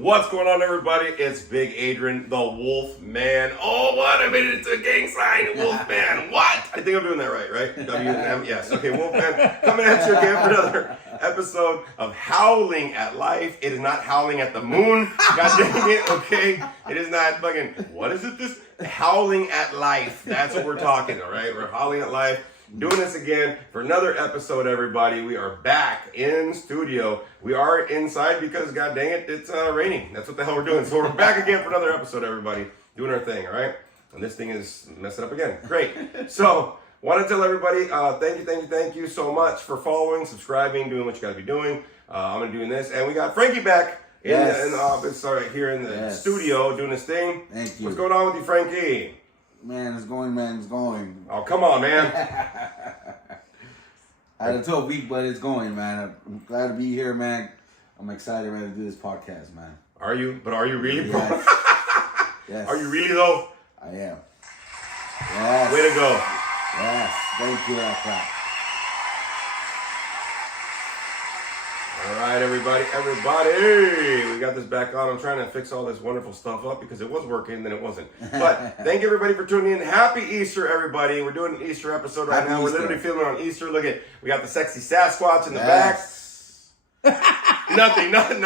What's going on, everybody? It's Big Adrian, the Wolf Man. Oh, what? I made it into a gang sign, Wolf Man. What? I think I'm doing that right? W-M, yes. Okay, Wolf Man, coming at you again for another episode of Howling at Life. It is not howling at the moon. God dang it, okay? It is not fucking, what is it this? Howling at life. That's what we're talking, all right? We're howling at life. Doing this again for another episode, everybody. We are back in studio. We are inside because, god dang it, it's raining. That's what the hell we're doing. So we're back again for another episode, everybody. Doing our thing, all right? And this thing is messing up again. Great. So, want to tell everybody, thank you so much for following, subscribing, doing what you got to be doing. I'm going to be doing this. And we got Frankie back in the office, sorry, here in the studio doing his thing. Thank you. What's going on with you, Frankie? Man, it's going. Oh, come on, man. I had a tough week, but it's going, man. I'm glad to be here, man. I'm excited, man, to do this podcast, man. Are you? But are you really, bro? Yes. Yes. Are you really, though? I am. Yes. Way to go. Yes. Thank you, Alfred. All right, everybody. We got this back on. I'm trying to fix all this wonderful stuff up because it was working, then it wasn't. But thank you, everybody, for tuning in. Happy Easter, everybody. We're doing an Easter episode right now. We're literally filming on Easter. Look at, we got the sexy Sasquatch in the back. Nothing. Nothing.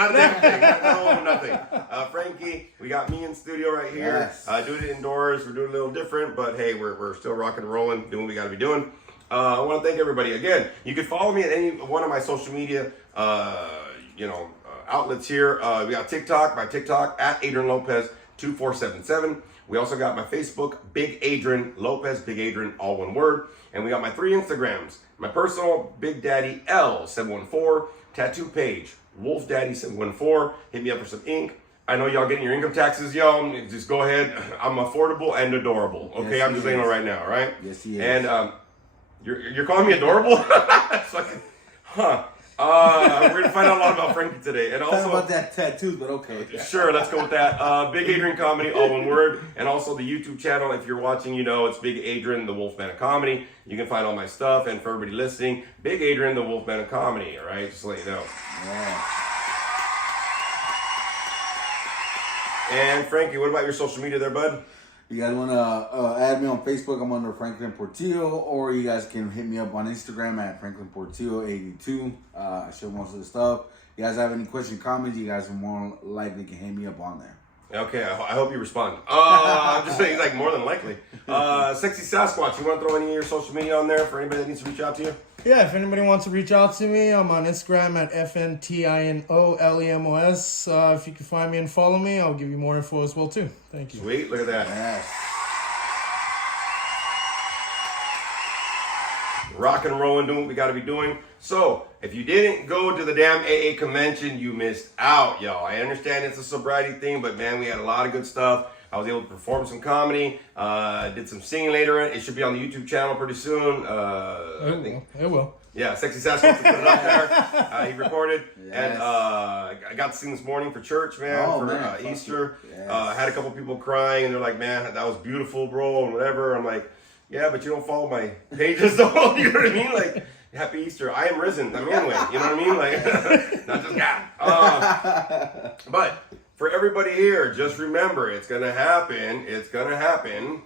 Frankie, we got me in studio right here. Doing it indoors. We're doing a little different, but hey, we're still rocking and rolling, doing what we got to be doing. I want to thank everybody again. You can follow me at any one of my social media, outlets here. We got TikTok, my TikTok at Adrian Lopez 2477. We also got my Facebook, Big Adrian Lopez, Big Adrian, all one word. And we got my 3 Instagrams. My personal, Big Daddy L714, tattoo page, Wolf Daddy 714. Hit me up for some ink. I know y'all getting your income taxes, y'all. Just go ahead. I'm affordable and adorable. Okay, I'm just saying it right now, all right? Yes, he is. And you're calling me adorable? That's fucking, huh? We're gonna find out a lot about Frankie today, and also about that tattoos, but okay. Sure, let's go with that. Big Adrian Comedy, all one word, and also the YouTube channel. If you're watching, you know it's Big Adrian, the Wolfman of Comedy. You can find all my stuff, and for everybody listening, Big Adrian, the Wolfman of Comedy. All right, just to let you know. Yeah. And Frankie, what about your social media there, bud? You guys want to add me on Facebook? I'm under Franklin Portillo, or you guys can hit me up on Instagram at Franklin Portillo82. I show most of the stuff. You guys have any questions, comments? You guys are more likely can hit me up on there. Okay, I hope you respond. I'm just saying, like, more than likely. Sexy Sasquatch, you want to throw any of your social media on there for anybody that needs to reach out to you? Yeah, if anybody wants to reach out to me, I'm on Instagram at FNTINOLEMOS. If you can find me and follow me, I'll give you more info as well, too. Thank you. Sweet, look at that. Yes. Rock and rolling, doing what we got to be doing. So, if you didn't go to the damn AA convention, you missed out, y'all. I understand it's a sobriety thing, but man, we had a lot of good stuff. I was able to perform some comedy, did some singing later. It should be on the YouTube channel pretty soon. It will. Yeah, Sexy Sasquatch put it up there. He recorded. Yes. And I got to sing this morning for church, man, Easter. Yes. Had a couple people crying, and they're like, man, that was beautiful, bro, and whatever. I'm like, yeah, but you don't follow my pages, though. You know what I mean? Like, happy Easter. I am risen. I'm anyway. You know what I mean? Like, not just God. But for everybody here, just remember, it's going to happen. It's going to happen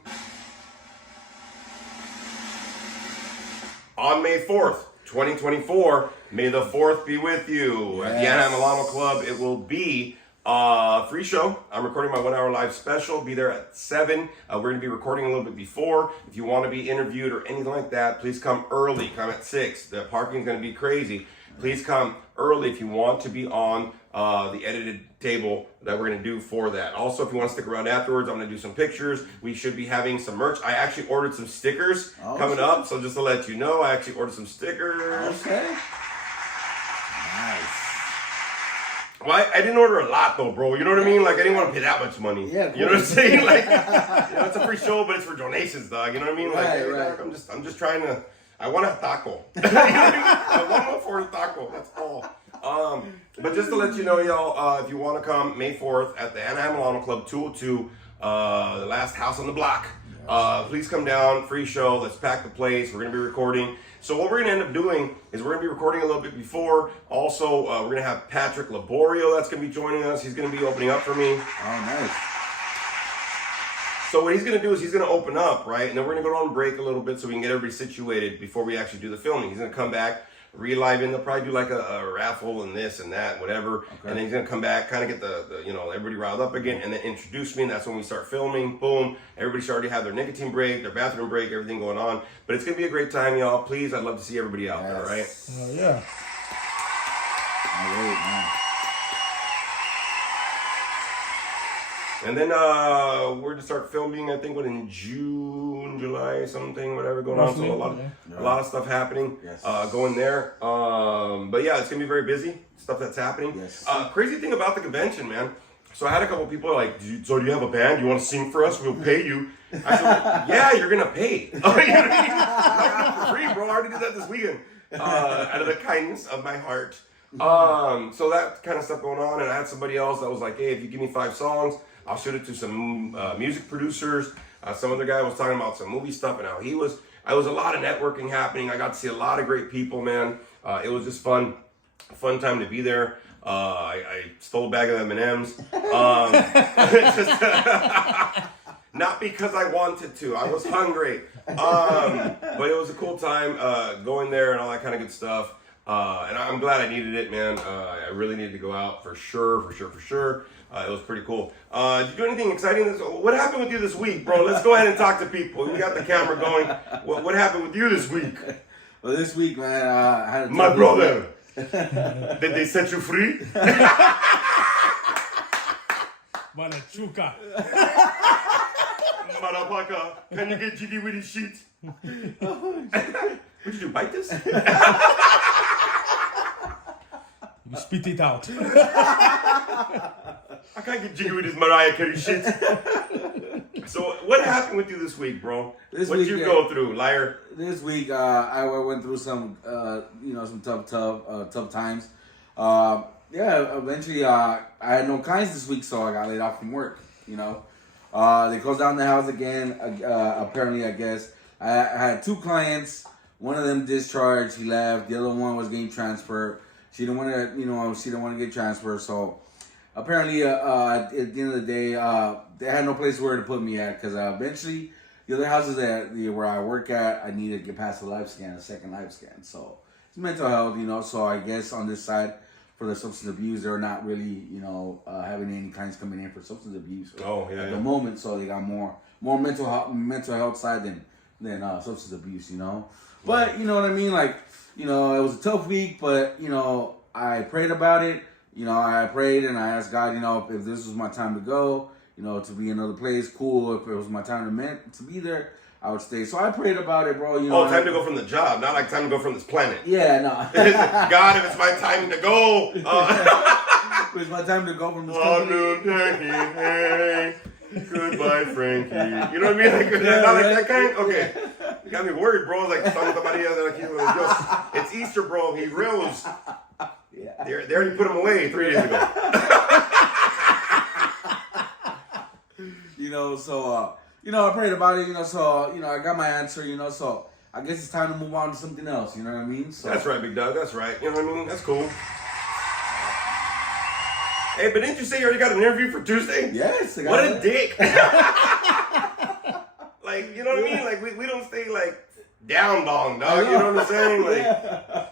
on May 4th, 2024. May the 4th be with you. At the Anaheim Milano Club, it will be a free show. I'm recording my 1 hour live special. Be there at 7. We're going to be recording a little bit before. If you want to be interviewed or anything like that, please come early. Come at 6. The parking is going to be crazy. Please come early if you want to be on the edited table that we're going to do for that. Also, if you want to stick around afterwards, I'm going to do some pictures. We should be having some merch. I actually ordered some stickers coming up. So just to let you know, I actually ordered some stickers. Okay. Nice. Well, I didn't order a lot though, bro. You know what I mean? Like, I didn't want to pay that much money. Yeah, you know what I'm saying? Like, it's a free show, but it's for donations, dog. You know what I mean? Like, right. I'm just trying to. I want a taco. I want to afford a taco. That's all. But just to let you know, y'all, if you want to come May 4th at the Anaheim Milano Club 202, the last house on the block, please come down. Free show. Let's pack the place. We're going to be recording. So what we're going to end up doing is we're going to be recording a little bit before. Also, we're going to have Patrick Laborio that's going to be joining us. He's going to be opening up for me. Oh, nice. So what he's going to do is he's going to open up, right? And then we're going to go on break a little bit so we can get everybody situated before we actually do the filming. He's going to come back, relive in. They'll probably do like a raffle and this and that, whatever. Okay. And then he's going to come back, kind of get the everybody riled up again, and then introduce me. And that's when we start filming. Boom. Everybody should already have their nicotine break, their bathroom break, everything going on. But it's going to be a great time, y'all. Please, I'd love to see everybody out there, right? Oh, yeah. All right, man. And then we're going to start filming, I think, in June, July, something, whatever going on. So a lot of stuff happening going there. But yeah, it's going to be very busy, stuff that's happening. Yes. Crazy thing about the convention, man. So I had a couple people like, so do you have a band? You want to sing for us? We'll pay you. I said, well, yeah, you're going to pay. You know what I mean? I'm not gonna do it for free, bro. I already did that this weekend. Out of the kindness of my heart. So that kind of stuff going on. And I had somebody else that was like, hey, if you give me 5 songs, I'll shoot it to some music producers. Some other guy was talking about some movie stuff and how he was. I was a lot of networking happening. I got to see a lot of great people, man. It was just fun time to be there. I stole a bag of M&Ms. Not because I wanted to. I was hungry. But it was a cool time going there and all that kind of good stuff. And I'm glad I needed it, man. I really needed to go out for sure. It was pretty cool. Did you do anything exciting? What happened with you this week, bro? Let's go ahead and talk to people. We got the camera going. What happened with you this week? Well, this week, man, I had My brother. Did they set you free? Manachuka. Motherfucker, can you get jiggy with his sheet? What'd you do, bite this? You spit it out. I can't get jiggy with his Mariah Carey shit. So, what happened with you this week, bro? What did you go through, liar? This week, I went through some, some tough times. Eventually, I had no clients this week, so I got laid off from work. They closed down the house again. Apparently, I guess I had 2 clients. One of them discharged. He left. The other one was getting transferred. She didn't want to get transferred. So apparently, at the end of the day, they had no place where to put me at because eventually, the other houses where I work at, I need to get past a second life scan. So it's mental health, So I guess on this side, for the substance abuse, they're not really, having any clients coming in for substance abuse at the moment. So they got more mental health side than substance abuse, But you know what I mean? Like, it was a tough week, but I prayed about it. I prayed and I asked God, if this was my time to go, to be in another place, cool. If it was my time to be there, I would stay. So I prayed about it, bro. Time to go from the job, not like time to go from this planet. Yeah, no. God, if it's my time to go. If it's my time to go from this company. Hey, goodbye, Frankie. You know what I mean? Like, not like that kind? Okay. You got me worried, bro. Like, it's Easter, bro. He rose. Yeah. They already put him away 3 days ago. I prayed about it, I got my answer, so I guess it's time to move on to something else, you know what I mean? So that's right, big dog, that's right. You know what I mean? That's cool. Hey, but didn't you say you already got an interview for Tuesday? Yes. What a dick. Like, you know what I mean? Like, we don't stay, like, down dong, dog. You know what I'm saying? Like,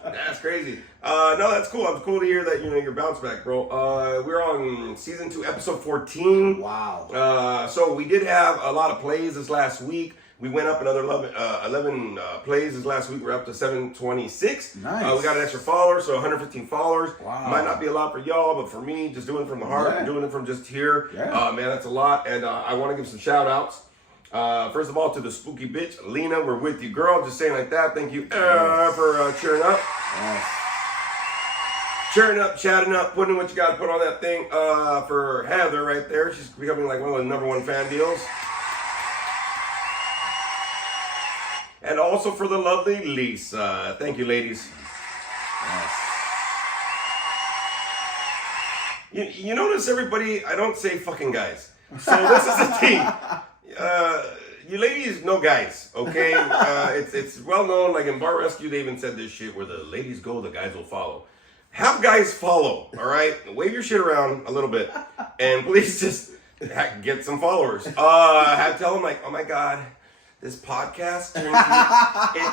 that's crazy. No, that's cool. It's cool to hear that, you're bounced back, bro. We're on season 2, episode 14. Wow. So we did have a lot of plays this last week. We went up another 11 plays this last week. We're up to 726. Nice. We got an extra follower, so 115 followers. Wow. Might not be a lot for y'all, but for me, just doing it from the heart, Yeah. doing it from just here, Yeah. man, that's a lot. And I want to give some shout outs. First of all, to the spooky bitch, Lena, we're with you, girl. Just saying like that. Thank you for cheering up. Yes. Cheering up, chatting up, putting what you got to put on that thing. For Heather right there. She's becoming like one of the #1 fan deals. And also for the lovely Lisa. Thank you, ladies. Yes. You notice everybody, I don't say fucking guys. So this is the thing. You ladies know guys, okay? It's well known, like in Bar Rescue, they even said this shit, where the ladies go, the guys will follow. Have guys follow, all right? Wave your shit around a little bit, and please just get some followers. Tell them, like, oh my God, this podcast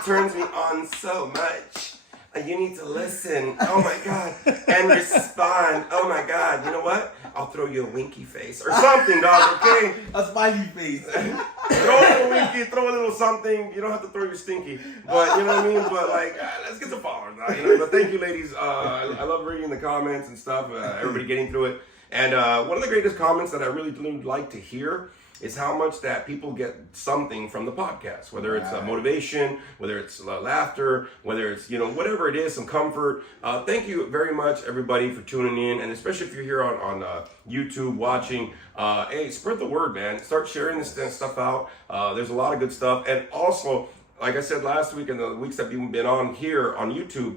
turns me on so much. You need to listen. Oh my God. And respond. Oh my God. You know what? I'll throw you a winky face or something, dog, okay? A smiley face. Throw a little winky, throw a little something. You don't have to throw your stinky. But you know what I mean? But like, let's get some followers, dog, you know? But thank you, ladies. I love reading the comments and stuff. Everybody getting through it. And one of the greatest comments that I really like to hear is how much that people get something from the podcast, whether it's motivation, whether it's laughter, whether it's, you know, whatever it is, some comfort. Thank you very much, everybody, for tuning in, and especially if you're here on YouTube watching. Hey, spread the word, man. Start sharing this stuff out. There's a lot of good stuff. And also, like I said last week and the weeks that we've been on here on YouTube,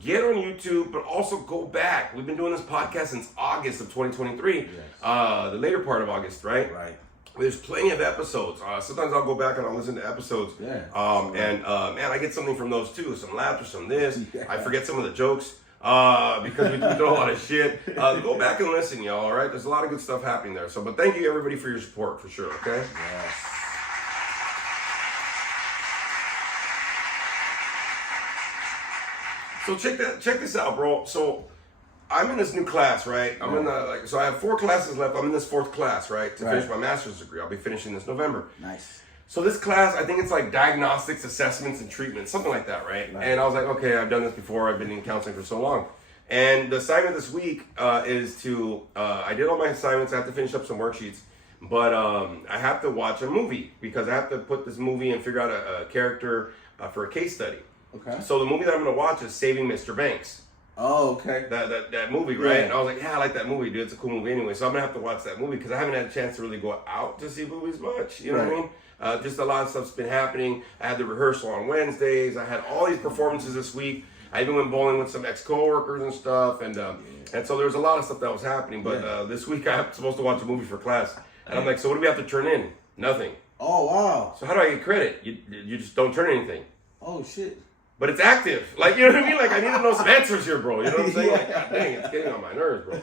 get on YouTube, but also go back. We've been doing this podcast since August of 2023, yes. The later part of August, right? Right. There's plenty of episodes. Sometimes I'll go back and I'll listen to episodes. Yeah. Man, I get something from those too. Some laughter, some this. Yeah. I forget some of the jokes because we throw a lot of shit. Go back and listen, y'all. All right. There's a lot of good stuff happening there. So, but thank you everybody for your support, for sure. Okay. Yes. So check this out, bro. So I'm in this new class, right? I'm in so I have 4 classes left. I'm in this 4th class, right? To finish my master's degree. I'll be finishing this November. Nice. So this class, I think it's like diagnostics, assessments, and treatment, something like that, right? And I was like, okay, I've done this before. I've been in counseling for so long. And the assignment this week is to, I did all my assignments. I have to finish up some worksheets. But I have to watch a movie because I have to put this movie and figure out a character for a case study. Okay. So the movie that I'm going to watch is Saving Mr. Banks. Oh, okay. That movie, right? Yeah. And I was like, yeah, I like that movie, dude. It's a cool movie anyway. So I'm going to have to watch that movie because I haven't had a chance to really go out to see movies much. You know what I mean? Just a lot of stuff's been happening. I had the rehearsal on Wednesdays. I had all these performances this week. I even went bowling with some ex-coworkers and stuff. And so there was a lot of stuff that was happening. But this week I'm supposed to watch a movie for class. And I'm like, so what do we have to turn in? Nothing. Oh, wow. So how do I get credit? You just don't turn anything. Oh, shit. But it's active. Like, you know what I mean? Like, I need to know some answers here, bro. You know what I'm saying? Like, God dang, it's getting on my nerves, bro.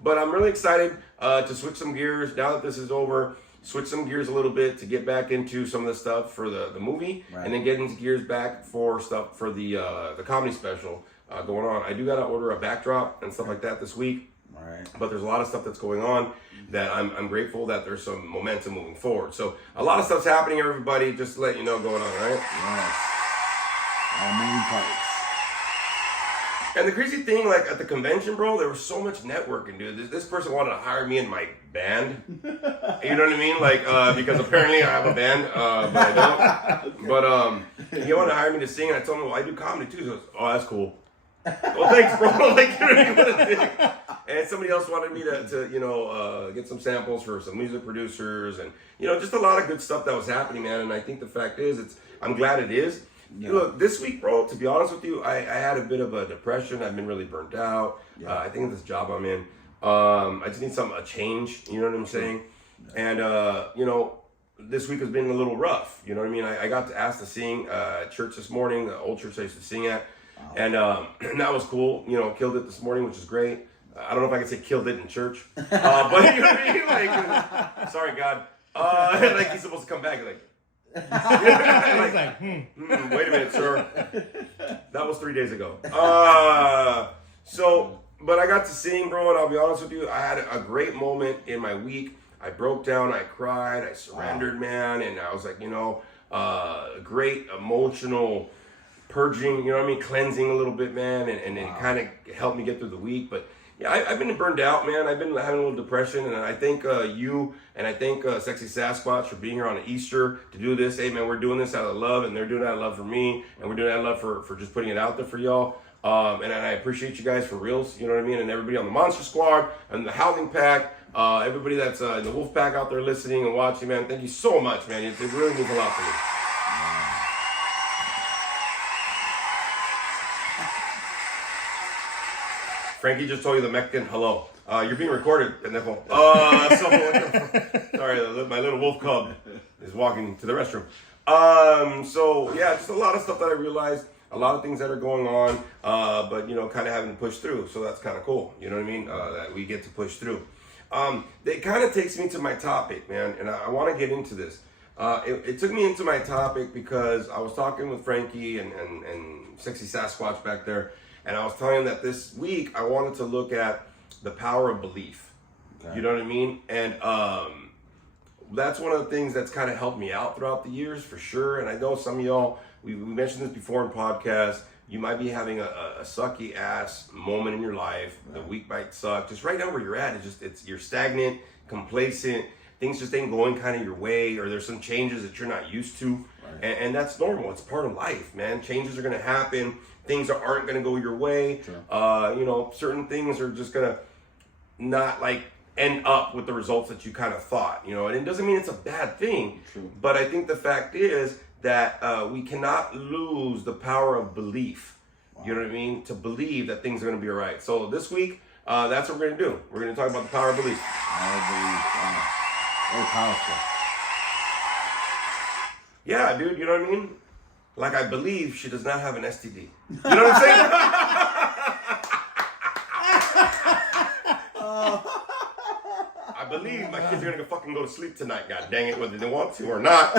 But I'm really excited to switch some gears now that this is over. Switch some gears a little bit to get back into some of the stuff for the movie. Right. And then get into gears back for stuff for the comedy special going on. I do got to order a backdrop and stuff like that this week. Right. But there's a lot of stuff that's going on that I'm grateful that there's some momentum moving forward. So a lot of stuff's happening, everybody. Just to let you know going on, right? Yes. All moving parts. And the crazy thing, like at the convention, bro, there was so much networking, dude. This person wanted to hire me in my band. You know what I mean? Like, because apparently I have a band, but I don't. But he wanted to hire me to sing, and I told him, well, I do comedy too. So he goes, oh, that's cool. Well, thanks, bro. Like, you know what I mean? And somebody else wanted me to get some samples for some music producers, and just a lot of good stuff that was happening, man. And I think the fact is, I'm glad it is. Yeah. Look, this week, bro, to be honest with you, I had a bit of a depression. I've been really burnt out. Yeah. I think of this job I'm in. I just need a change, you know what I'm saying? And, this week has been a little rough, you know what I mean? I got asked to sing at church this morning, the old church I used to sing at. Wow. And that was cool, killed it this morning, which is great. I don't know if I can say killed it in church, but you know what I mean? Like, sorry, God. Like he's supposed to come back, like, wait a minute, sir. That was 3 days ago. But I got to sing, bro, and I'll be honest with you, I had a great moment in my week. I broke down, I cried, I surrendered, man, and I was like, great emotional purging, you know what I mean, cleansing a little bit, man, and it kind of helped me get through the week. But yeah, I've been burned out, man. I've been having a little depression, and I thank you, and I thank Sexy Sasquatch for being here on Easter to do this. Hey, man, we're doing this out of love, and they're doing it out of love for me, and we're doing it out of love for just putting it out there for y'all. And I appreciate you guys for reals, you know what I mean? And everybody on the Monster Squad, and the Howling Pack, everybody that's in the Wolf Pack out there listening and watching, man. Thank you so much, man. It really means a lot to me. Frankie just told you the Mexican hello. You're being recorded, pendejo. Sorry, my little wolf cub is walking to the restroom. So yeah, just a lot of stuff that I realized, a lot of things that are going on, but kind of having to push through. So that's kind of cool. You know what I mean? That we get to push through. It kind of takes me to my topic, man, and I want to get into this. It took me into my topic because I was talking with Frankie and Sexy Sasquatch back there, and I was telling him that this week I wanted to look at the power of belief. Okay. You know what I mean? And that's one of the things that's kind of helped me out throughout the years, for sure. And I know some of y'all, we mentioned this before in podcasts, you might be having a sucky ass moment in your life. Right. The week might suck. Just right now where you're at, you're stagnant, complacent. Things just ain't going kind of your way, or there's some changes that you're not used to. Right. And that's normal. It's part of life, man. Changes are going to happen. Things aren't going to go your way. Sure. Certain things are just going to not end up with the results that you kind of thought, and it doesn't mean it's a bad thing. True. But I think the fact is that we cannot lose the power of belief. Wow. You know what I mean? To believe that things are going to be all right. So this week, that's what we're going to do. We're going to talk about the power of belief. Power of belief. Very powerful. Yeah, dude, you know what I mean? Like, I believe she does not have an STD. You know what I'm saying? I believe my kids are going to fucking go to sleep tonight, god dang it, whether they want to or not.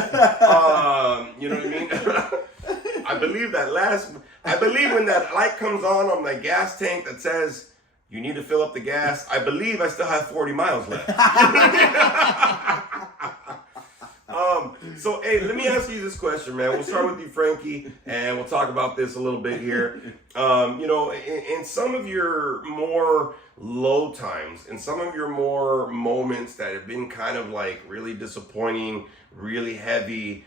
You know what I mean? I believe when that light comes on my gas tank that says, you need to fill up the gas, I believe I still have 40 miles left. So, hey, let me ask you this question, man. We'll start with you, Frankie, and we'll talk about this a little bit here. In some of your more low times, in some of your more moments that have been kind of really disappointing, really heavy,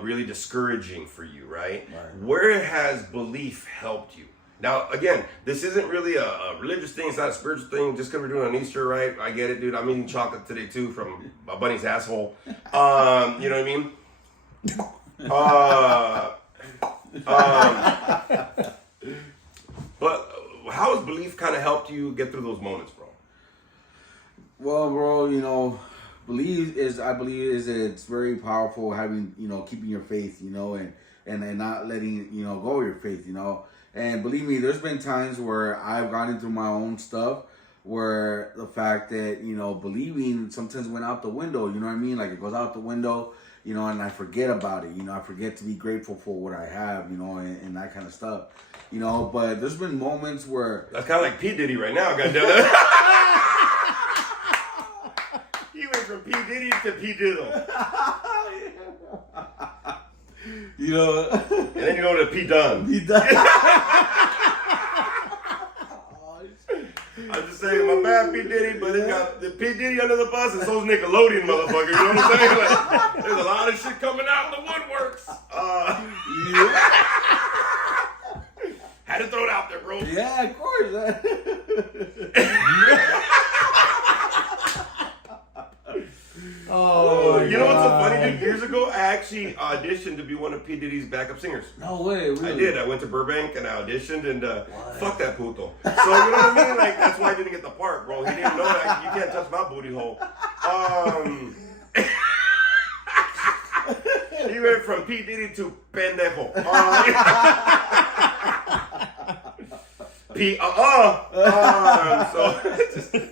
really discouraging for you, right? Where has belief helped you? Now, again, this isn't really a religious thing. It's not a spiritual thing. Just because we're doing it on Easter, right? I get it, dude. I'm eating chocolate today, too, from a bunny's asshole. You know what I mean? But how has belief kind of helped you get through those moments, bro? Well, bro, believe is it's very powerful having, keeping your faith, and not letting, go of your faith, And believe me, there's been times where I've gone through my own stuff where the fact that, believing sometimes went out the window, you know what I mean? Like it goes out the window, and I forget about it, I forget to be grateful for what I have, and that kind of stuff, but there's been moments where... That's kind of like P. Diddy right now, goddamn. He went from P. Diddy to P. Diddle. And then you go to P. Dunn. P. Dunn. I'm just saying, my bad, P. Diddy, but it got the P. Diddy under the bus, and so's Nickelodeon, motherfucker. You know what I'm saying? There's a lot of shit coming out in the woodworks. Had to throw it out there, bro. Yeah, of course. You know what's so funny, dude? Years ago, I actually auditioned to be one of P. Diddy's backup singers. No way, really? I did. I went to Burbank and I auditioned, and fuck that puto. So, you know what I mean? That's why I didn't get the part, bro. He didn't know that. You can't touch my booty hole. He went from P. Diddy to pendejo.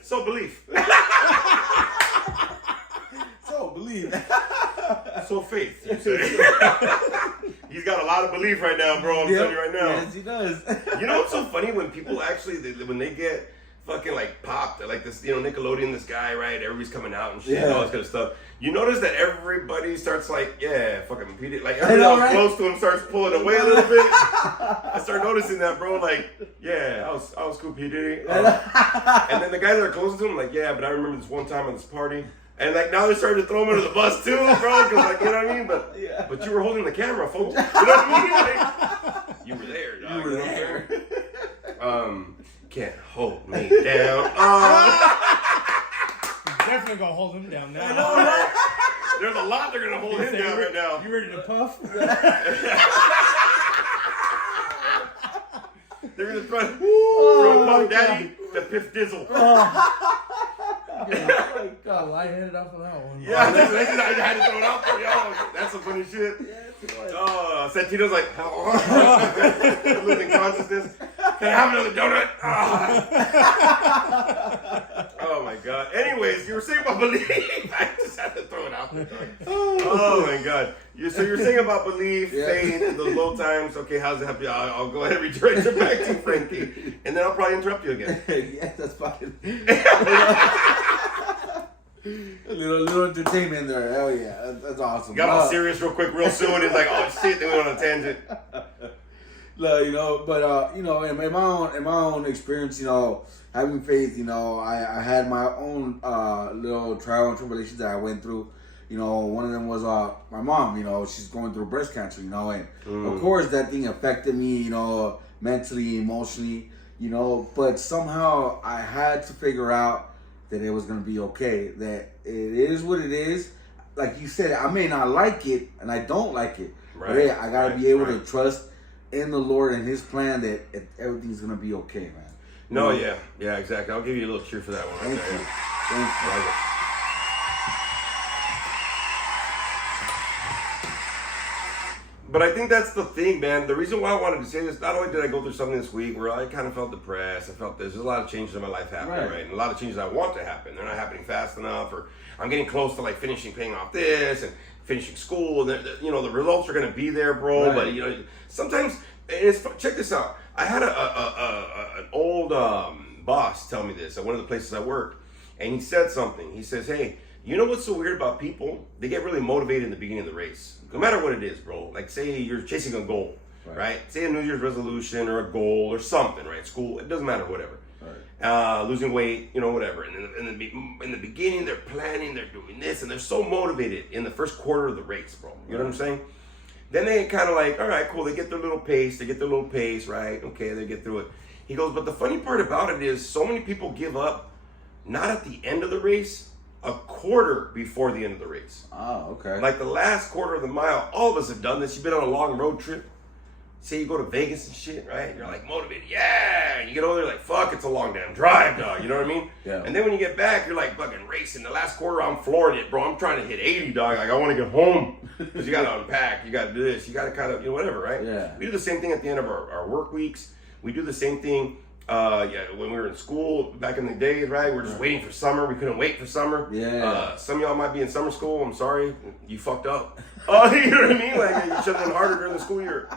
So belief. So faith, you say. He's got a lot of belief right now, bro. I'm telling you right now. Yes, he does. You know what's so funny? When people actually, when they get fucking popped, like this, Nickelodeon, this guy, right? Everybody's coming out and shit, and all this kind of stuff. You notice that everybody starts fucking repeat it. Everybody else close to him starts pulling away a little bit. I start noticing that, bro. I was cool, P. Diddy. And then the guys that are close to him, but I remember this one time at this party. And now they're starting to throw him under the bus too, bro, because you know what I mean? But you were holding the camera, folks. You know what I mean? You were there, dog. You were there. Can't hold me down. Definitely gonna hold him down now. I know, right? There's a lot they're gonna hold him down right now. You ready to puff? They're gonna throw Puff Daddy. The Piff Dizzle. Got lightheaded off of that one. Yeah, I had to throw it out for y'all. That's some funny shit. Oh, Santino's like, losing consciousness. Can I have another donut? Oh my god. Anyways, you were saying about belief. I just had to throw it out there. Oh my god. So you're saying about belief, faith, the low times. Okay, how's it help you? I'll go ahead and redirect you back to Frankie, and then I'll probably interrupt you again. Yeah, that's fine. A little entertainment there. Hell yeah, that's awesome. Got all serious real quick, real soon. It's like, oh shit, they went on a tangent. You know, but you know, in my own experience, you know, having faith, you know, I had my own little trial and tribulations that I went through. You know, one of them was my mom. You know, she's going through breast cancer. You know, and of course that thing affected me. You know, mentally, emotionally. You know, but somehow I had to figure out that it was gonna be okay. That it is what it is. Like you said, I may not like it, and I don't like it. Right. But hey, I gotta be able to trust in the Lord and His plan that everything's gonna be okay, man. No, yeah, exactly. I'll give you a little cheer for that one. Thank you. Thank you. But I think that's the thing, man. The reason why I wanted to say this, not only did I go through something this week where I kind of felt depressed, I felt there's a lot of changes in my life happening, right? And a lot of changes I want to happen. They're not happening fast enough, or I'm getting close to like finishing paying off this and finishing school. And you know, the results are going to be there, bro. Right. But you know, sometimes, check this out. I had an old boss tell me this at one of the places I worked, and he said something. He says, hey, you know what's so weird about people? They get really motivated in the beginning of the race. No matter what it is, bro. Like, say you're chasing a goal, right? Say a New Year's resolution or a goal or something, right? School, it doesn't matter, whatever. Right. Losing weight, you know, whatever. And in the beginning, they're planning, they're doing this, and they're so motivated in the first quarter of the race, bro. You know what I'm saying? Then they kind of like, all right, cool. They get their little pace, right? Okay, they get through it. He goes, but the funny part about it is so many people give up, not at the end of the race, a quarter before the end of the race. Oh, okay. Like the last quarter of the mile, all of us have done this. You've been on a long road trip. Say you go to Vegas and shit, right? You're like motivated, yeah. And you get over there like, fuck, it's a long damn drive, dog. You know what I mean? Yeah. And then when you get back, you're like fucking racing. The last quarter, I'm flooring it, bro. I'm trying to hit 80, dog. Like I want to get home because you got to unpack. You got to do this. You got to kind of, you know, whatever, right? Yeah. We do the same thing at the end of our work weeks. We do the same thing. When we were in school back in the days, right? We're just waiting for summer. We couldn't wait for summer. Yeah. Some of y'all might be in summer school. I'm sorry, you fucked up. Oh, you know what I mean? Like you should have done harder during the school year.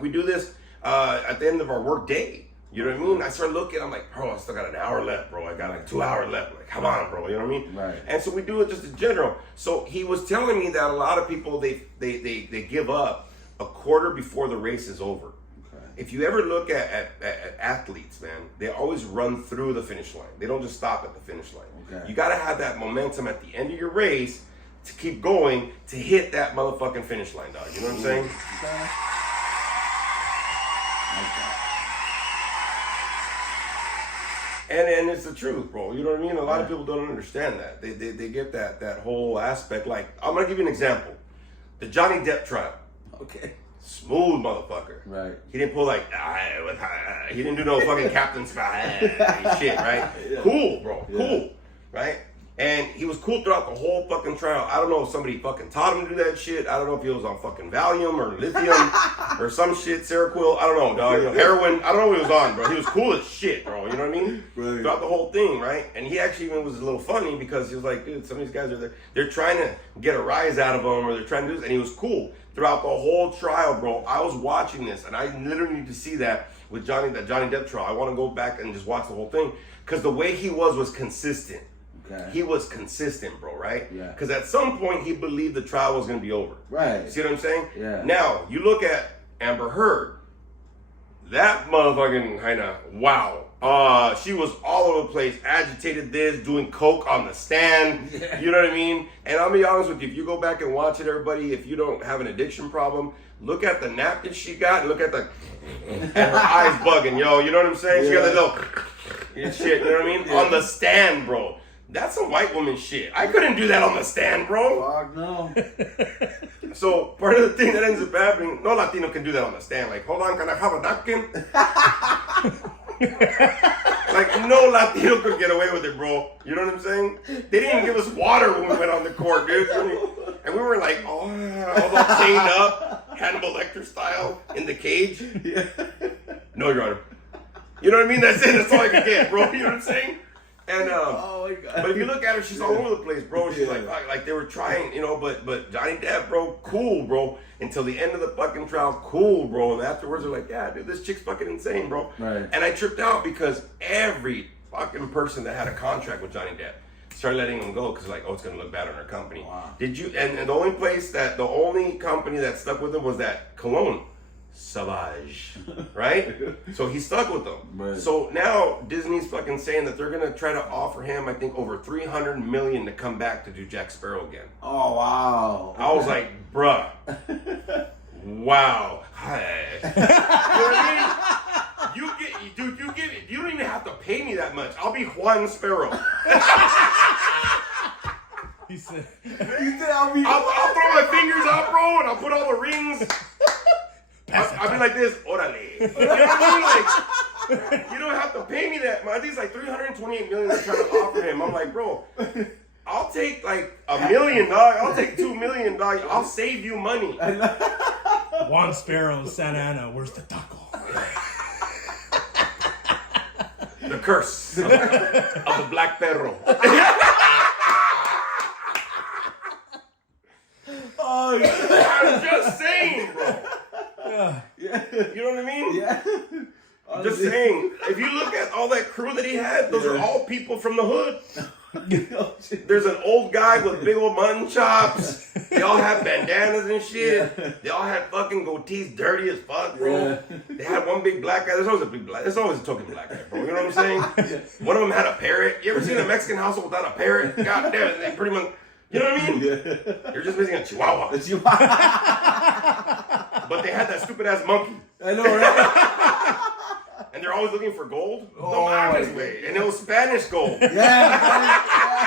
We do this at the end of our work day. You know what I mean? I start looking. I'm like, bro, I still got an hour left, bro. I got like 2 hours left. Like, come on, bro. You know what I mean? Right. And so we do it just in general. So he was telling me that a lot of people they give up a quarter before the race is over. If you ever look at athletes, man, they always run through the finish line. They don't just stop at the finish line. Okay. You got to have that momentum at the end of your race to keep going to hit that motherfucking finish line, dog. You know what I'm saying? Okay. And it's the truth, bro. You know what I mean? A lot of people don't understand that. They get that whole aspect. Like, I'm going to give you an example. The Johnny Depp trial. Okay. Smooth motherfucker. Right. He didn't pull like, he didn't do no fucking captain shit, right? Yeah. Cool, bro. Yeah. Cool, right? And he was cool throughout the whole fucking trial. I don't know if somebody fucking taught him to do that shit. I don't know if he was on fucking Valium or lithium or some shit, Seroquel. I don't know, dog. You know, heroin. I don't know what he was on, bro. He was cool as shit, bro. You know what I mean? Right. Throughout the whole thing, right? And he actually even was a little funny because he was like, dude, some of these guys are there. They're trying to get a rise out of him or they're trying to do this. And he was cool throughout the whole trial, bro. I was watching this and I literally need to see that with Johnny Depp trial. I want to go back and just watch the whole thing because the way he was consistent. Okay. He was consistent, bro, right? Yeah. Because at some point he believed the trial was going to be over. Right. See what I'm saying? Yeah. Now, you look at Amber Heard. That motherfucking wow. She was all over the place, agitated this, doing coke on the stand. Yeah. You know what I mean? And I'll be honest with you, if you go back and watch it, everybody, if you don't have an addiction problem, look at the napkin she got, and look at and her eyes bugging, yo. You know what I'm saying? Yeah. She got that little shit, you know what I mean? Yeah. On the stand, bro. That's some white woman shit. I couldn't do that on the stand, bro. Fuck no. So part of the thing that ends up happening, no Latino can do that on the stand. Like, hold on, can I have a napkin? Like, no Latino could get away with it, bro. You know what I'm saying? They didn't even give us water when we went on the court, dude. And we were like, all chained up, Hannibal Lecter style, in the cage. Yeah. No, Your Honor. You know what I mean? That's it. That's all I could get, bro. You know what I'm saying? And Oh my God. but if you look at her, she's all over the place, bro. She's like they were trying, you know. But Johnny Depp, bro, cool, bro. Until the end of the fucking trial, cool, bro. And afterwards, they're like, yeah, dude, this chick's fucking insane, bro. Right. And I tripped out because every fucking person that had a contract with Johnny Depp started letting him go because like, oh, it's gonna look bad on our company. Wow. Did you? And the only company that stuck with him was that cologne. Savage, right? So he stuck with them. Right. So now Disney's fucking saying that they're gonna try to offer him, I think, over $300 million to come back to do Jack Sparrow again. Oh wow. I was like, bruh, wow. Hey. You know what I mean? You don't even have to pay me that much. I'll be Juan Sparrow. He said, I'll be. I'll throw my fingers out, bro, and I'll put all the rings. I'll be like this, orale. You know what I mean? Like, you don't have to pay me that much. I think it's like $328 million they're trying to offer him. I'm like, bro, I'll take like $1 million, dog. I'll take $2 million, dog. I'll save you money. Juan Sparrow, Santa Ana, where's the taco? The curse of the black perro. Oh I'm just saying, bro. Yeah. You know what I mean? yeah. I'm just saying. If you look at all that crew that he had, those are all people from the hood. There's an old guy with big old mutton chops. They all have bandanas and shit. Yeah. They all had fucking goatees, dirty as fuck, bro. Yeah. They had one big black guy. There's always a big black. There's always a token black guy, bro. You know what I'm saying? One of them had a parrot. You ever seen a Mexican household without a parrot? God damn it, they pretty much. You know what I mean? Yeah. You're just missing a chihuahua. But they had that stupid ass monkey. I know, right? And they're always looking for gold. Oh, No mames, my way. And it was Spanish gold. Yeah.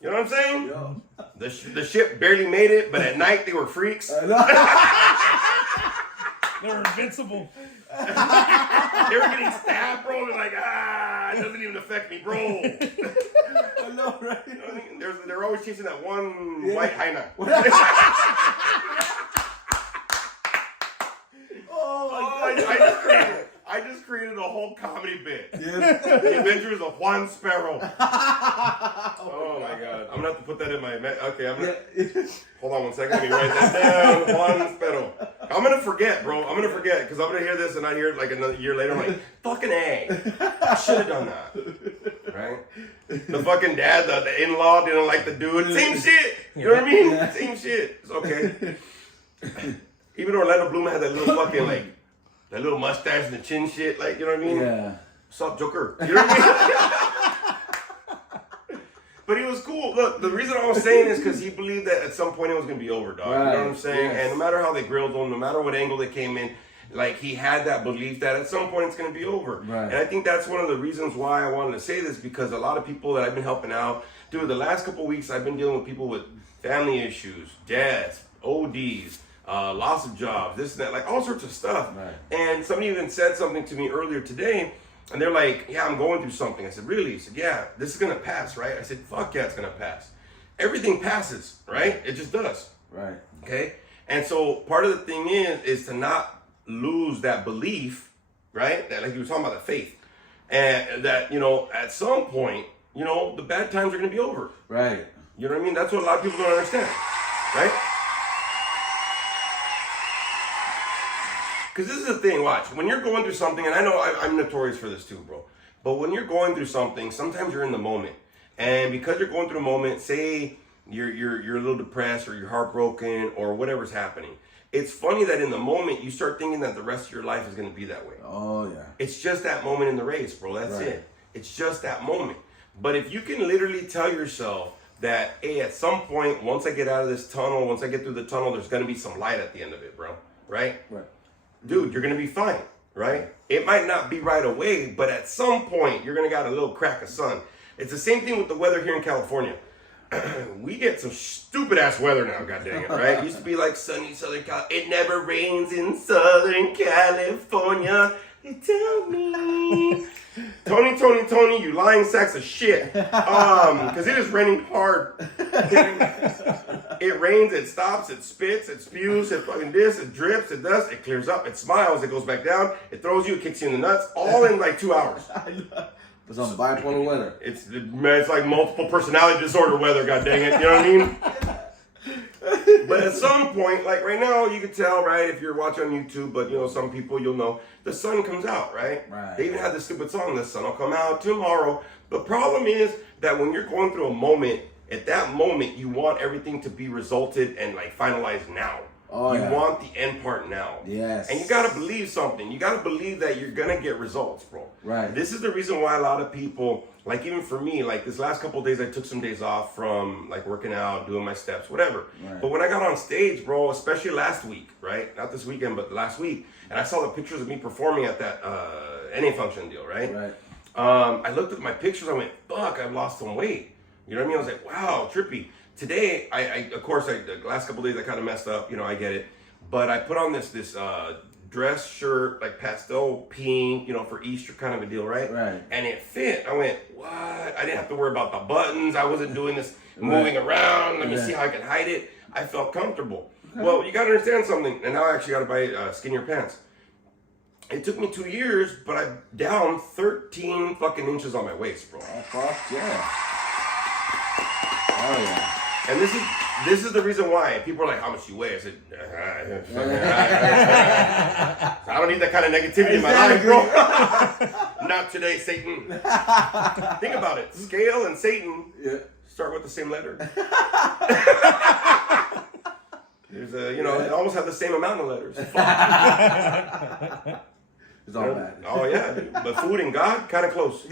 You know what I'm saying? Yo. The ship barely made it, but at night they were freaks. I know. They're invincible. They were getting stabbed, bro. They're like, it doesn't even affect me, bro. I know, right? You know what I mean? They're always chasing that one white hyena. I just created a whole comedy bit. Yes. The Adventures of Juan Sparrow. Oh my God! I'm gonna have to put that in my. Okay, I'm gonna. Hold on one second. Let me write that down. Juan Sparrow. I'm gonna forget, bro. I'm gonna forget because I'm gonna hear this and I hear it like another year later. I'm like, fucking A. I should have done that. Right? The fucking dad, the in-law didn't like the dude. Same shit. You know what I mean? Yeah. Same shit. It's okay. Even Orlando Bloom had that little fucking like. That little mustache and the chin shit, like, you know what I mean? Yeah. What's up, Joker? You know what I mean? But he was cool. Look, the reason I was saying is because he believed that at some point it was going to be over, dog. Right. You know what I'm saying? Yes. And no matter how they grilled him, no matter what angle they came in, like, he had that belief that at some point it's going to be over. Right. And I think that's one of the reasons why I wanted to say this, because a lot of people that I've been helping out, dude, the last couple of weeks I've been dealing with people with family issues, deaths, ODs, loss of jobs, this and that, like all sorts of stuff. Right. And somebody even said something to me earlier today, and they're like, yeah, I'm going through something. I said, really? He said, yeah, this is going to pass, right? I said, fuck yeah, it's going to pass. Everything passes, right? It just does. Right. Okay? And so part of the thing is to not lose that belief, right? That, like you were talking about, the faith. And that, you know, at some point, you know, the bad times are going to be over. Right. You know what I mean? That's what a lot of people don't understand, right? Because this is the thing, watch. When you're going through something, and I know I'm notorious for this too, bro. But when you're going through something, sometimes you're in the moment. And because you're going through a moment, say you're a little depressed or you're heartbroken or whatever's happening. It's funny that in the moment, you start thinking that the rest of your life is going to be that way. Oh, yeah. It's just that moment in the race, bro. That's Right. it. It's just that moment. But if you can literally tell yourself that, hey, at some point, once I get out of this tunnel, once I get through the tunnel, there's going to be some light at the end of it, bro. Right? Right. Dude, you're going to be fine. Right? It might not be right away, but at some point, you're going to got a little crack of sun. It's the same thing with the weather here in California. We get some stupid ass weather now, god dang it, right? It used to be like sunny Southern California. It never rains in Southern California. You tell me. Tony, you lying sacks of shit. Because it is raining hard. It rains, it stops, it spits, it spews, it fucking this, it drips, it does, it clears up, it smiles, it goes back down, it throws you, it kicks you in the nuts, all in like 2 hours. It's on bipolar weather. It's like multiple personality disorder weather, god dang it, you know what I mean? But at some point, like right now, you can tell, right, if you're watching on YouTube, but some people you'll know, the sun comes out, right? Right. They even had this stupid song, the sun will come out tomorrow. The problem is that when you're going through a moment, at that moment, you want everything to be resulted and like finalized now. Oh, you yeah. want the end part now. Yes. And you gotta believe something. You gotta believe that you're gonna get results, bro. Right. This is the reason why a lot of people, like even for me, like this last couple of days, I took some days off from like working out, doing my steps, whatever. Right. But when I got on stage, bro, especially last week, right? Not this weekend, but last week, and I saw the pictures of me performing at that NA function deal, right? Right. I looked at my pictures, I went, fuck, I've lost some weight. You know what I mean? I was like, wow, trippy. Today, I of course, the last couple of days I kind of messed up, I get it. But I put on this dress shirt, like pastel pink, for Easter kind of a deal, right? Right. And it fit. I went, what? I didn't have to worry about the buttons. I wasn't doing this moving around. Let me see how I can hide it. I felt comfortable. Okay. Well, you got to understand something. And now I actually got to buy skinnier pants. It took me 2 years, but I'm down 13 fucking inches on my waist, bro. Oh, fuck yeah. Oh, yeah. And this is the reason why people are like, how much you weigh? I said, I don't need that kind of negativity in my life, bro. Not today, Satan. Think about it. Scale and Satan start with the same letter. There's it almost have the same amount of letters. It's all bad. Oh yeah, dude. But food and God, kind of close.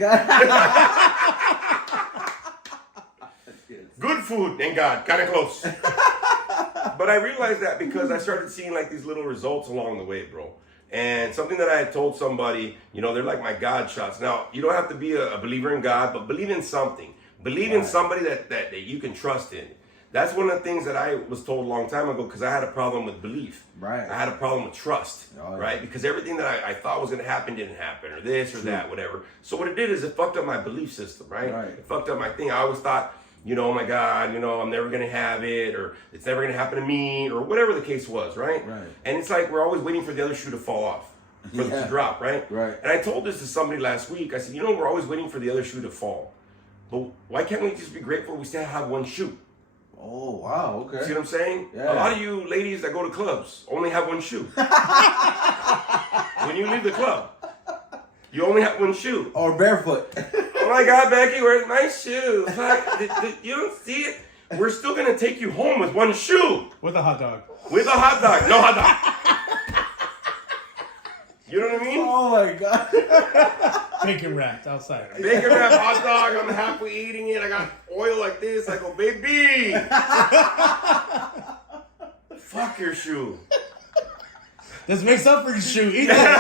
Good food and God, kind of close. But I realized that because I started seeing like these little results along the way, bro. And something that I had told somebody, they're like my God shots. Now, you don't have to be a believer in God, but believe in something. Believe in somebody that you can trust in. That's one of the things that I was told a long time ago because I had a problem with belief. Right. I had a problem with trust, yeah. right? Because everything that I thought was going to happen didn't happen, or this or that, whatever. So what it did is it fucked up my belief system, right? It fucked up my thing. I always thought, oh my God, I'm never going to have it, or it's never going to happen to me, or whatever the case was, right? And it's like we're always waiting for the other shoe to fall off, for it to drop, right? And I told this to somebody last week. I said, we're always waiting for the other shoe to fall. But why can't we just be grateful we still have one shoe? Oh, wow, okay. See what I'm saying? Yeah. A lot of you ladies that go to clubs only have one shoe. When you leave the club, you only have one shoe. Or barefoot. Oh my God, Becky, where's my shoe? You don't see it? We're still going to take you home with one shoe. With a hot dog. With a hot dog. No hot dog. You know what I mean? Oh my God. Bacon wrapped outside. Bacon wrap hot dog. I'm halfway eating it. I got oil like this. I go, baby. Fuck your shoe. This makes up for your shoe. Eat that.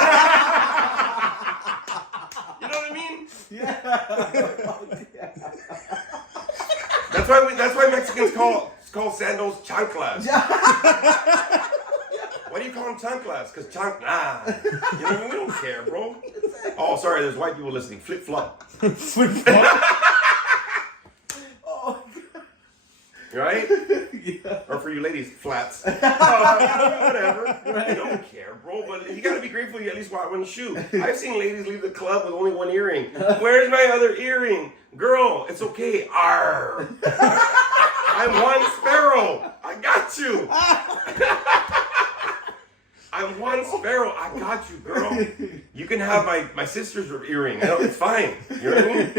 You know what I mean? Yeah. That's why Mexicans call sandals chanclas. Why do you call them chanclas? Because You know what I mean? We don't care, bro. Oh, sorry, there's white people listening. Flip flop. Flip flop. Oh, Right? yeah. Or for you ladies, flats. Whatever. Right. You don't care, bro. But you gotta be grateful you at least bought one shoe. I've seen ladies leave the club with only one earring. Where's my other earring? Girl, it's okay. Arr. I'm one sparrow. I got you. I'm one sparrow. I got you, girl. You can have my sister's earring. It's fine. You know what I mean?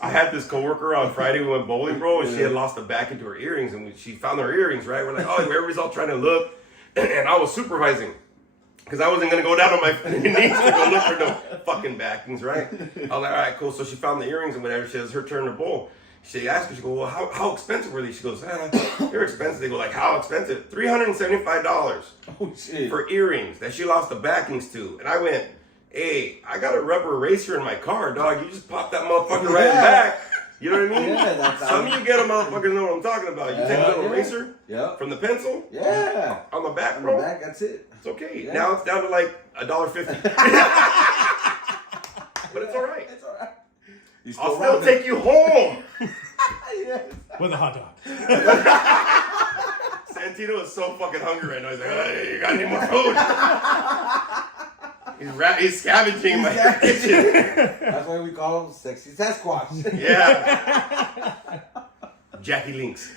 I had this coworker on Friday. We went bowling, bro, and she had lost the back into her earrings, and she found her earrings. Right? We're like, oh, everybody's all trying to look, and I was supervising because I wasn't gonna go down on my knees to go look for no fucking backings. Right? I was like, all right, cool. So she found the earrings and whatever. She has her turn to bowl. She asked her, she goes, well, how expensive were these? She goes, they're expensive. They go, like, how expensive? $375 Oh, shit. for earrings that she lost the backings to. And I went, hey, I got a rubber eraser in my car, dog. You just pop that motherfucker right back. You know what I mean? Yeah, that's Some of you get a motherfuckers know what I'm talking about. You take a little eraser, Yep. From the pencil? Yeah. On the back, On bro? the back, that's it. It's okay. Yeah. Now it's down to like $1.50. But it's all right. It's all right. You I'll still take you home. Yes. With a hot dog. Santino is so fucking hungry right now. He's like, hey, you got any more food? He's scavenging in my kitchen. That's why we call him Sexy Sasquatch. Yeah. Jackie Links.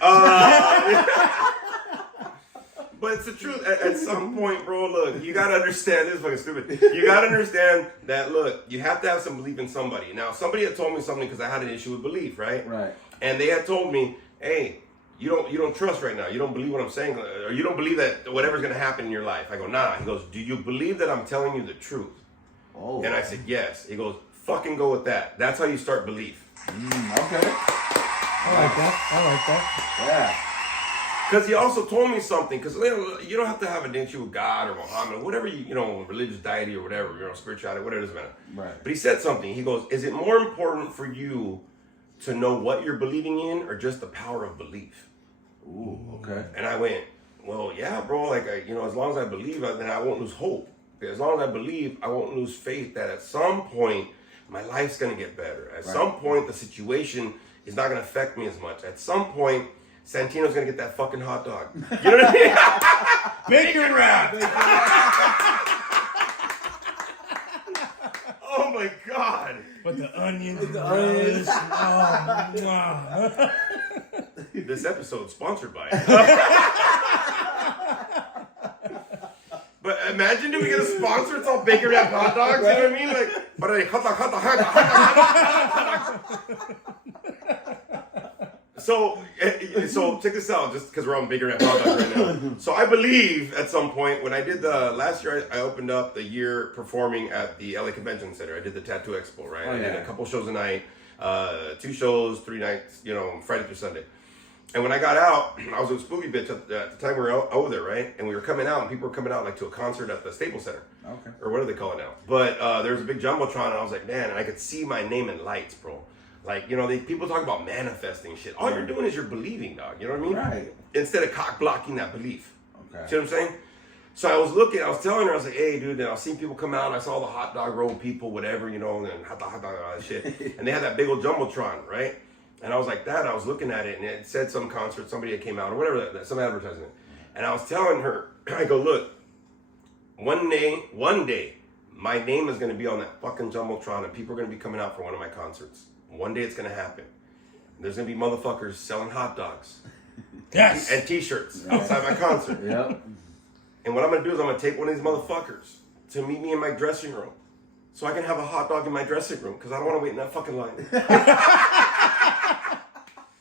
But it's the truth. At some point, bro, look, you gotta understand, this is fucking stupid. You gotta understand that, look, you have to have some belief in somebody. Now, somebody had told me something because I had an issue with belief, right? Right. And they had told me, hey, you don't trust right now. You don't believe what I'm saying, or you don't believe that whatever's gonna happen in your life. I go, nah. He goes, do you believe that I'm telling you the truth? Oh. And I said, yes. He goes, fucking go with that. That's how you start belief. Okay. I like that. Yeah. Because he also told me something, because you don't have to have an issue with God or Muhammad, whatever religious deity or whatever, spirituality, whatever it doesn't matter. Right. But he said something. He goes, is it more important for you to know what you're believing in or just the power of belief? Ooh, okay. And I went, well, yeah, bro, like, as long as I believe, then I won't lose hope. As long as I believe, I won't lose faith that at some point, my life's going to get better. At some point, the situation is not going to affect me as much. At some point, Santino's going to get that fucking hot dog. You know what I mean? Bacon wrap! Oh my God. But the onions. The onions. Oh, wow. This episode's sponsored by it. But imagine if we get a sponsor, it's all bacon wrapped hot dogs, you know what I mean? Like, but I hot dog, hot dog, hot dog, hot dog. So check this out, just because we're on bacon wrapped hot dogs right now. So I believe at some point, when I did last year, I opened up the year performing at the LA Convention Center. I did the Tattoo Expo, right? Oh, I did a couple shows a night, 2 shows, 3 nights, Friday through Sunday. And when I got out, I was with Spooky Bitch at the time we were over there, right? And we were coming out, and people were coming out like to a concert at the Staples Center. Okay. Or what do they call it now? But there was a big Jumbotron, and I was like, man, and I could see my name in lights, bro. Like, people talk about manifesting shit. All you're doing is you're believing, dog. You know what I mean? Right. Instead of cock blocking that belief. Okay. See what I'm saying? So I was telling her, I was like, hey, dude, and I was seeing people come out, and I saw the hot dog roll people, whatever, and hot dog, all that shit. And they had that big old Jumbotron, right? And I was like that, I was looking at it, and it said some concert, somebody that came out, or whatever, some advertisement. And I was telling her, I go, look, one day, my name is going to be on that fucking Jumbotron, and people are going to be coming out for one of my concerts. One day it's going to happen. There's going to be motherfuckers selling hot dogs. Yes. And t-shirts outside my concert. Yep. And what I'm going to do is I'm going to take one of these motherfuckers to meet me in my dressing room. So I can have a hot dog in my dressing room, because I don't want to wait in that fucking line.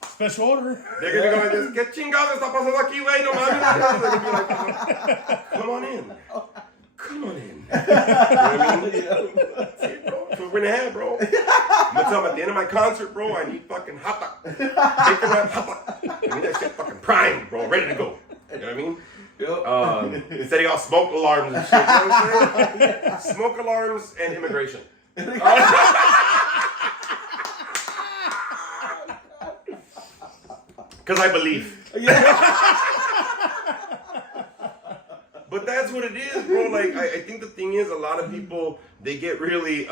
Special order. They're going to go like this, ¿Qué chingados está pasando aquí, güey? No mames. They're going to be like, come on in. Come on in. You know what I mean? That's it, bro. That's what we're going to have, bro. I'm going to tell them at the end of my concert, bro, I need fucking hot dog. Bacon wrap hot dog. I need that shit fucking primed, bro, ready to go. You know what I mean? Yep. Instead of y'all smoke alarms and shit. You know what I'm saying? Smoke alarms and immigration. Because I believe. But that's what it is, bro. Like, I think the thing is, a lot of people, they get really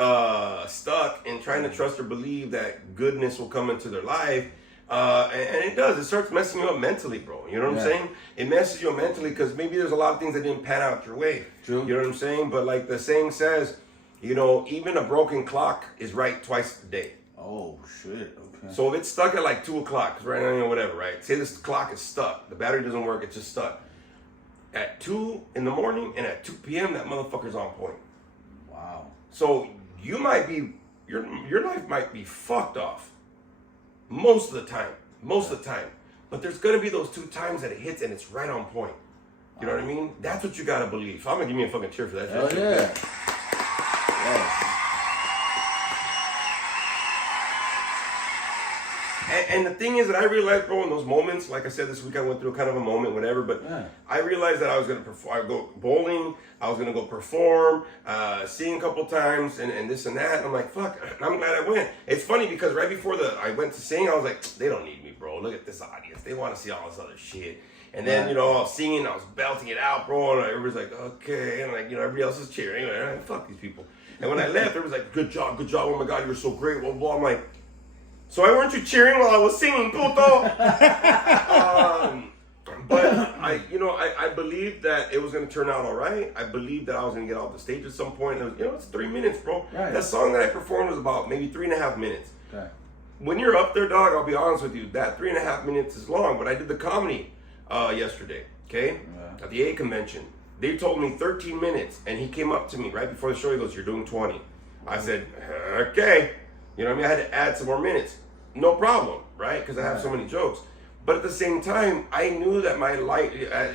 stuck in trying to trust or believe that goodness will come into their life. And it does. It starts messing you up mentally, bro. You know what I'm saying? It messes you up mentally because maybe there's a lot of things that didn't pan out your way. True. You know what I'm saying? But like the saying says, even a broken clock is right twice a day. Oh, shit. Okay. So if it's stuck at like 2 o'clock, because right now, whatever, right? Say this clock is stuck. The battery doesn't work. It's just stuck. At 2 in the morning and at 2 p.m., that motherfucker's on point. Wow. So you might be, your life might be fucked off. Most of the time. But there's going to be those 2 times that it hits and it's right on point. You know what I mean? That's what you got to believe. So I'm going to give me a fucking cheer for that. Hell shit. yeah. Yes. And the thing is that I realized, bro, in those moments, like I said, this week I went through kind of a moment, whatever, but I realized that I was going to perform, I'd go bowling, I was going to go perform, sing a couple times, and this and that, and I'm like, fuck, I'm glad I went. It's funny because right before I went to sing, I was like, they don't need me, bro. Look at this audience. They want to see all this other shit. And then, you know, I was singing, I was belting it out, bro, and everybody's like, okay, and like, you know, everybody else is cheering. Anyway, fuck these people. And when I left, everybody's like, good job, oh my God, you were so great, blah, blah. I'm like, so why weren't you cheering while I was singing, puto? But I believed that it was going to turn out all right. I believed that I was going to get off the stage at some point. And it was, it's 3 minutes, bro. Right. That song that I performed was about maybe 3.5 minutes. Okay. When you're up there, dog, I'll be honest with you, that 3.5 minutes is long. But I did the comedy yesterday, okay, at the A convention. They told me 13 minutes, and he came up to me right before the show. He goes, "You're doing 20." I said, "Okay." You know what I mean? I had to add some more minutes. No problem, right? Because I have so many jokes. But at the same time, I knew that my light,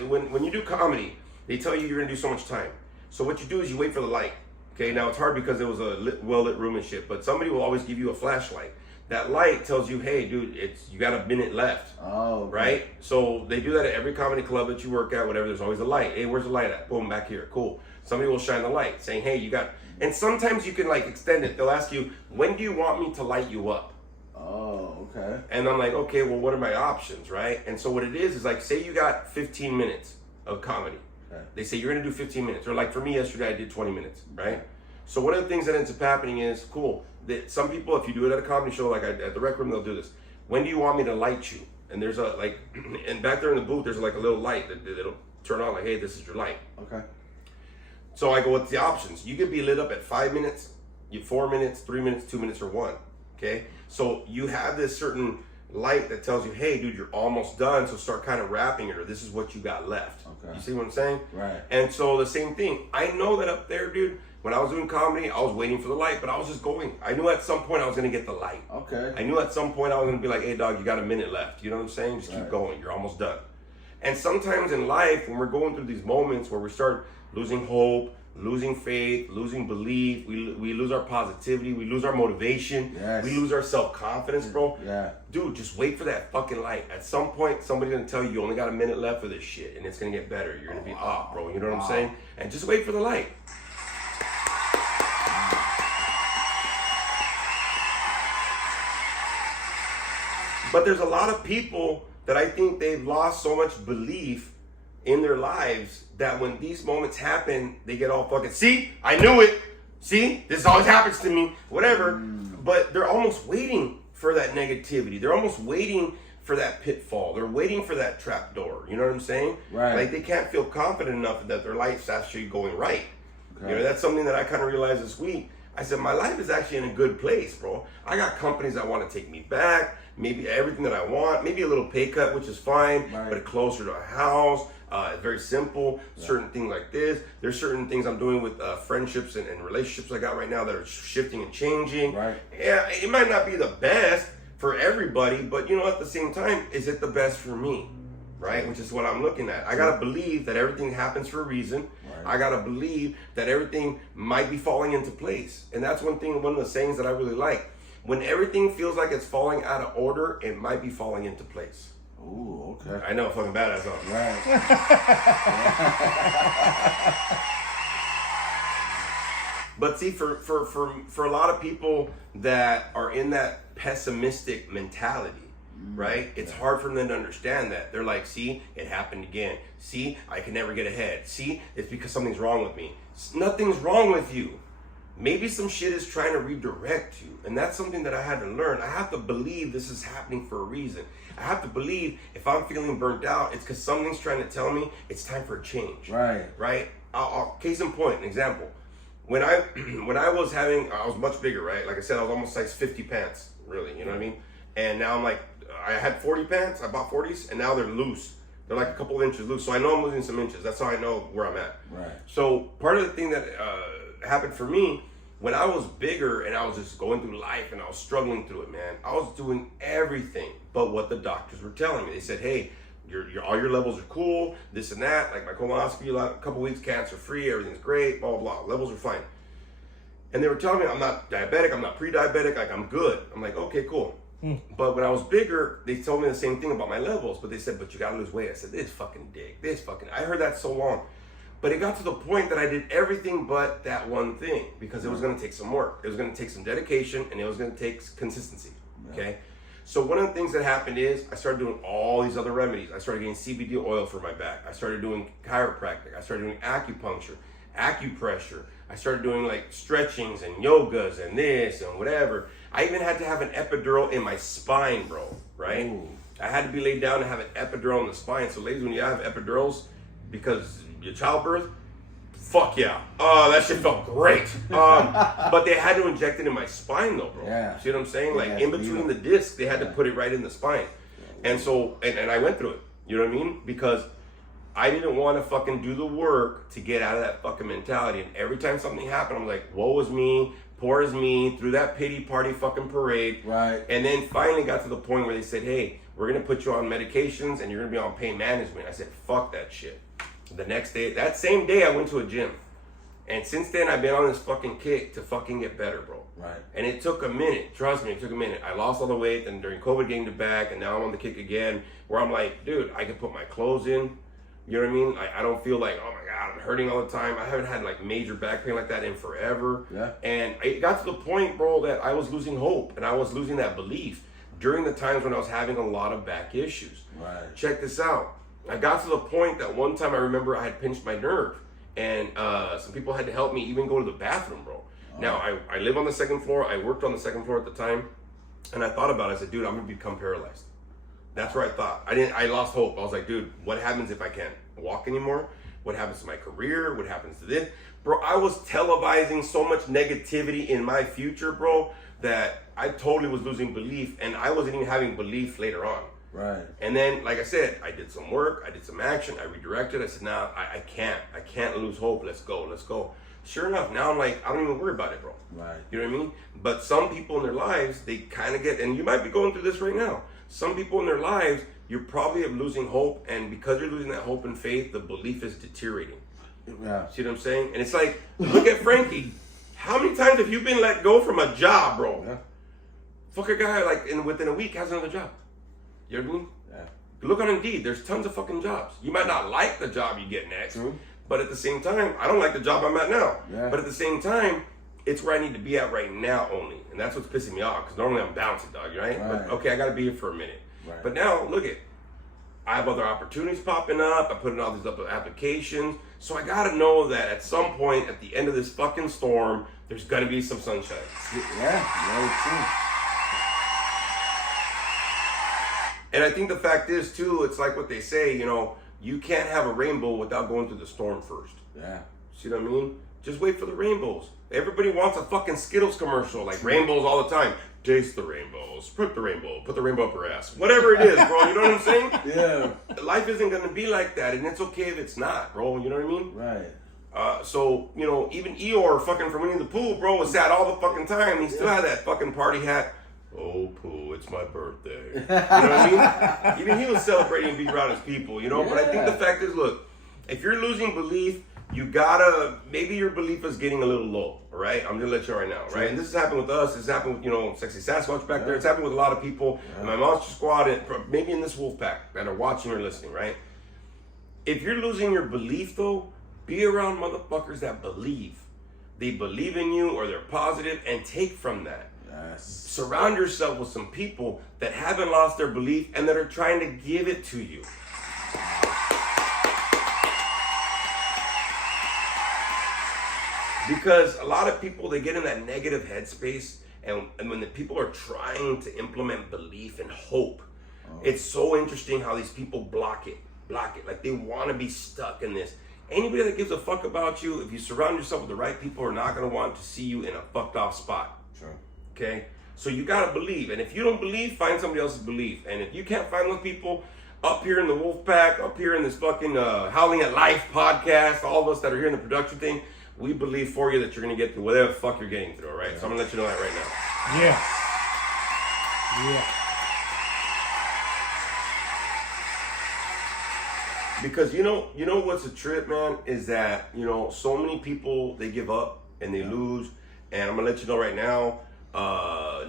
when you do comedy, they tell you you're going to do so much time. So what you do is you wait for the light. Okay, now it's hard because it was a well-lit room and shit, but somebody will always give you a flashlight. That light tells you, hey, dude, you got a minute left. Oh, okay. Right? So they do that at every comedy club that you work at, whatever. There's always a light. Hey, where's the light at? Boom, back here. Cool. Somebody will shine the light saying, hey, you got... And sometimes you can like extend it. They'll ask you, when do you want me to light you up? Oh, okay. And I'm like, okay, well, what are my options, right? And so what it is like, say you got 15 minutes of comedy. Okay. They say you're gonna do 15 minutes. Or like for me yesterday, I did 20 minutes, right? So one of the things that ends up happening is, cool, that some people, if you do it at a comedy show, like at the Rec Room, they'll do this. When do you want me to light you? And there's a, like, and back there in the booth, there's like a little light that'll turn on, like, hey, this is your light. Okay. So I go, what's the options? You can be lit up at 5 minutes, 4 minutes, 3 minutes, 2 minutes, or 1, okay? So you have this certain light that tells you, hey, dude, you're almost done, so start kind of wrapping it, or this is what you got left. Okay. You see what I'm saying? Right. And so the same thing. I know that up there, dude, when I was doing comedy, I was waiting for the light, but I was just going. I knew at some point I was going to get the light. Okay. I knew at some point I was going to be like, hey, dog, you got a minute left. You know what I'm saying? Just keep going. You're almost done. And sometimes in life, when we're going through these moments where we start losing hope, losing faith, losing belief, we lose our positivity, we lose our motivation, Yes. we lose our self-confidence, bro. Yeah. Dude, just wait for that fucking light. At some point, somebody's gonna tell you you only got a minute left for this shit, and it's gonna get better. You're gonna be up, bro. You know what I'm saying? And just wait for the light. But there's a lot of people that I think they've lost so much belief in their lives that when these moments happen, they get all fucking, see, I knew it. See, this always happens to me, whatever. But they're almost waiting for that negativity. They're almost waiting for that pitfall. They're waiting for that trap door. You know what I'm saying? Right. Like they can't feel confident enough that their life's actually going right. Okay. You know, that's something that I kind of realized this week. I said, my life is actually in a good place, bro. I got companies that want to take me back, maybe everything that I want, maybe a little pay cut, which is fine, but closer to a house. Very simple, certain things like this. There's certain things I'm doing with friendships and relationships I got right now that are shifting and changing. Right. Yeah, it might not be the best for everybody, but you know, at the same time, is it the best for me? Right? Which is what I'm looking at. I gotta believe that everything happens for a reason. I gotta believe that everything might be falling into place. And that's one of the sayings that I really like. When everything feels like it's falling out of order, it might be falling into place. Ooh, okay. I know, fucking badass, huh? Right. But see, for a lot of people that are in that pessimistic mentality, right? It's hard for them to understand that. They're like, see, it happened again. See, I can never get ahead. See, it's because something's wrong with me. Nothing's wrong with you. Maybe some shit is trying to redirect you. And that's something that I had to learn. I have to believe this is happening for a reason. I have to believe if I'm feeling burnt out, it's because something's trying to tell me it's time for a change. Right. Right? Case in point, an example. When I was much bigger, right? Like I said, I was almost size 50 pants, really, you know what I mean? And now I'm like, I had 40 pants, I bought 40s, and now they're loose. They're like a couple of inches loose. So I know I'm losing some inches. That's how I know where I'm at. Right. So part of the thing that happened for me, when I was bigger and I was just going through life and I was struggling through it, man, I was doing everything but what the doctors were telling me. They said, hey, all your levels are cool, this and that. Like my colonoscopy, a couple weeks, cancer free, everything's great, blah, blah, blah. Levels are fine. And they were telling me I'm not diabetic, I'm not pre-diabetic, like I'm good. I'm like, okay, cool. But when I was bigger, they told me the same thing about my levels, but they said, but you gotta lose weight. I said, this fucking dick, I heard that so long. But it got to the point that I did everything but that one thing because it was gonna take some work. It was gonna take some dedication and it was gonna take consistency, okay? So one of the things that happened is I started doing all these other remedies. I started getting CBD oil for my back. I started doing chiropractic. I started doing acupuncture, acupressure. I started doing like stretchings and yogas and this and whatever. I even had to have an epidural in my spine, bro, right? Ooh. I had to be laid down to have an epidural in the spine. So ladies, when you have epidurals because your childbirth, fuck yeah. That shit felt great. But they had to inject it in my spine though, bro. Yeah. See what I'm saying? Like Yeah, in between the discs, they had to put it right in the spine. And so, and I went through it. You know what I mean? Because I didn't want to fucking do the work to get out of that fucking mentality. And every time something happened, I'm like, woe is me, poor is me, through that pity party fucking parade. Right. And then finally got to the point where they said, hey, we're going to put you on medications and you're going to be on pain management. I said, fuck that shit. The next day, that same day, I went to a gym. And since then, I've been on this fucking kick to fucking get better, bro. Right. And it took a minute. Trust me, it took a minute. I lost all the weight, and during COVID, gained it back, and now I'm on the kick again, where I'm like, dude, I can put my clothes in. You know what I mean? I don't feel like, oh my God, I'm hurting all the time. I haven't had like major back pain like that in forever. Yeah. And it got to the point, bro, that I was losing hope, and I was losing that belief during the times when I was having a lot of back issues. Right. Check this out. I got to the point that one time I remember I had pinched my nerve, and some people had to help me even go to the bathroom, bro. Now, I live on the second floor. I worked on the second floor at the time, and I thought about it. I said, dude, I'm going to become paralyzed. That's where I thought. I lost hope. I was like, dude, what happens if I can't walk anymore? What happens to my career? What happens to this? Bro, I was televising so much negativity in my future, bro, that I totally was losing belief, and I wasn't even having belief later on. Right. And then, like I said, I did some work, I did some action, I redirected. I said, nah, I can't lose hope. Let's go. Sure enough, now I'm like, I don't even worry about it, bro. Right. You know what I mean? But some people in their lives, they kind of get, and you might be going through this right now. Some people in their lives, you're probably losing hope, and because you're losing that hope and faith, the belief is deteriorating. Yeah. See what I'm saying? And it's like, look at Frankie. How many times have you been let go from a job, bro? Yeah. Fuck a guy like within a week has another job. You know what I mean? Yeah. Look on Indeed. There's tons of fucking jobs. You might not like the job you get next, True. but at the same time, I don't like the job I'm at now. Yeah. But at the same time, it's where I need to be at right now only, and that's what's pissing me off. Because normally I'm bouncing, dog. Right? But okay, I got to be here for a minute. Right. But now, look at. I have other opportunities popping up. I put in all these other applications. So I got to know that at some point, at the end of this fucking storm, there's going to be some sunshine. Yeah. Very true. And I think the fact is, too, it's like what they say, you know, you can't have a rainbow without going through the storm first. Yeah. See what I mean? Just wait for the rainbows. Everybody wants a fucking Skittles commercial, like rainbows all the time. Taste the rainbows, put the rainbow up your ass. Whatever it is, bro, you know what I'm saying? Yeah. Life isn't going to be like that, and it's okay if it's not, bro, you know what I mean? Right. So, you know, even Eeyore fucking from Winnie the Pooh, bro, was sad all the fucking time. He still had that fucking party hat. Oh, Pooh, it's my birthday. You know what I mean? Even he was celebrating being around his people, you know? But I think the fact is, look, if you're losing belief, you gotta, maybe your belief is getting a little low, all right? I'm gonna let you know right now, right? And this has happened with us. This has happened with, you know, Sexy Sasquatch back there. It's happened with a lot of people. And my Monster Squad, and maybe in this wolf pack that are watching or listening, right? If you're losing your belief, though, be around motherfuckers that believe. They believe in you or they're positive, and take from that. Yes. Surround yourself with some people that haven't lost their belief and that are trying to give it to you. Because a lot of people, they get in that negative headspace, and when the people are trying to implement belief and hope, it's so interesting how these people block it. Like they want to be stuck in this. Anybody that gives a fuck about you, if you surround yourself with the right people, are not going to want to see you in a fucked off spot. Sure. Okay? So you got to believe. And if you don't believe, find somebody else's belief. And if you can't find those people up here in the wolf pack, up here in this fucking Howling at Life podcast, all of us that are here in the production thing, we believe for you that you're going to get through whatever the fuck you're getting through, all right? So I'm going to let you know that right now. Yeah. Because you know what's a trip, man, is that, you know, so many people, they give up and they lose. And I'm going to let you know right now,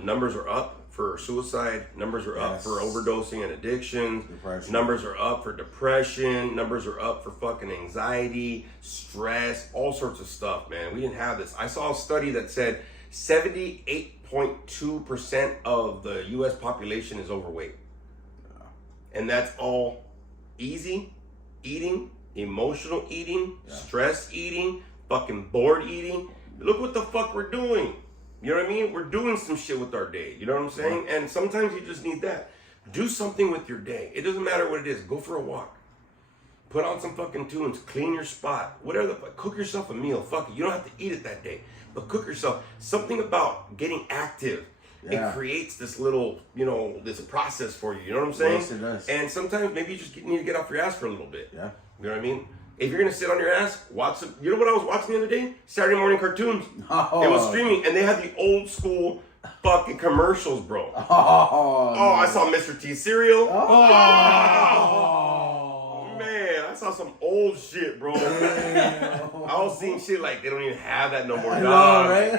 numbers are up for suicide. Numbers are up for overdosing and addiction. Depression. Numbers are up for depression. Numbers are up for fucking anxiety, stress, all sorts of stuff, man. We didn't have this. I saw a study that said 78.2% of the U.S. population is overweight. And that's all easy eating, emotional eating, stress eating, fucking bored eating. Look what the fuck we're doing. You know what I mean? We're doing some shit with our day. You know what I'm saying? And sometimes you just need that. Do something with your day. It doesn't matter what it is. Go for a walk. Put on some fucking tunes. Clean your spot. Whatever the fuck. Cook yourself a meal. Fuck it. You don't have to eat it that day. But cook yourself. Something about getting active. Yeah. It creates this little, this process for you. You know what I'm saying? Yes, it does. And sometimes maybe you just need to get off your ass for a little bit. Yeah. You know what I mean? If you're gonna sit on your ass, watch some. You know what I was watching the other day? Saturday morning cartoons. Oh. It was streaming, and they had the old school fucking commercials, bro. Oh, I saw Mr. T cereal. Oh. Man, I saw some old shit, bro. I was seeing shit like they don't even have that no more. I know, Dog. right?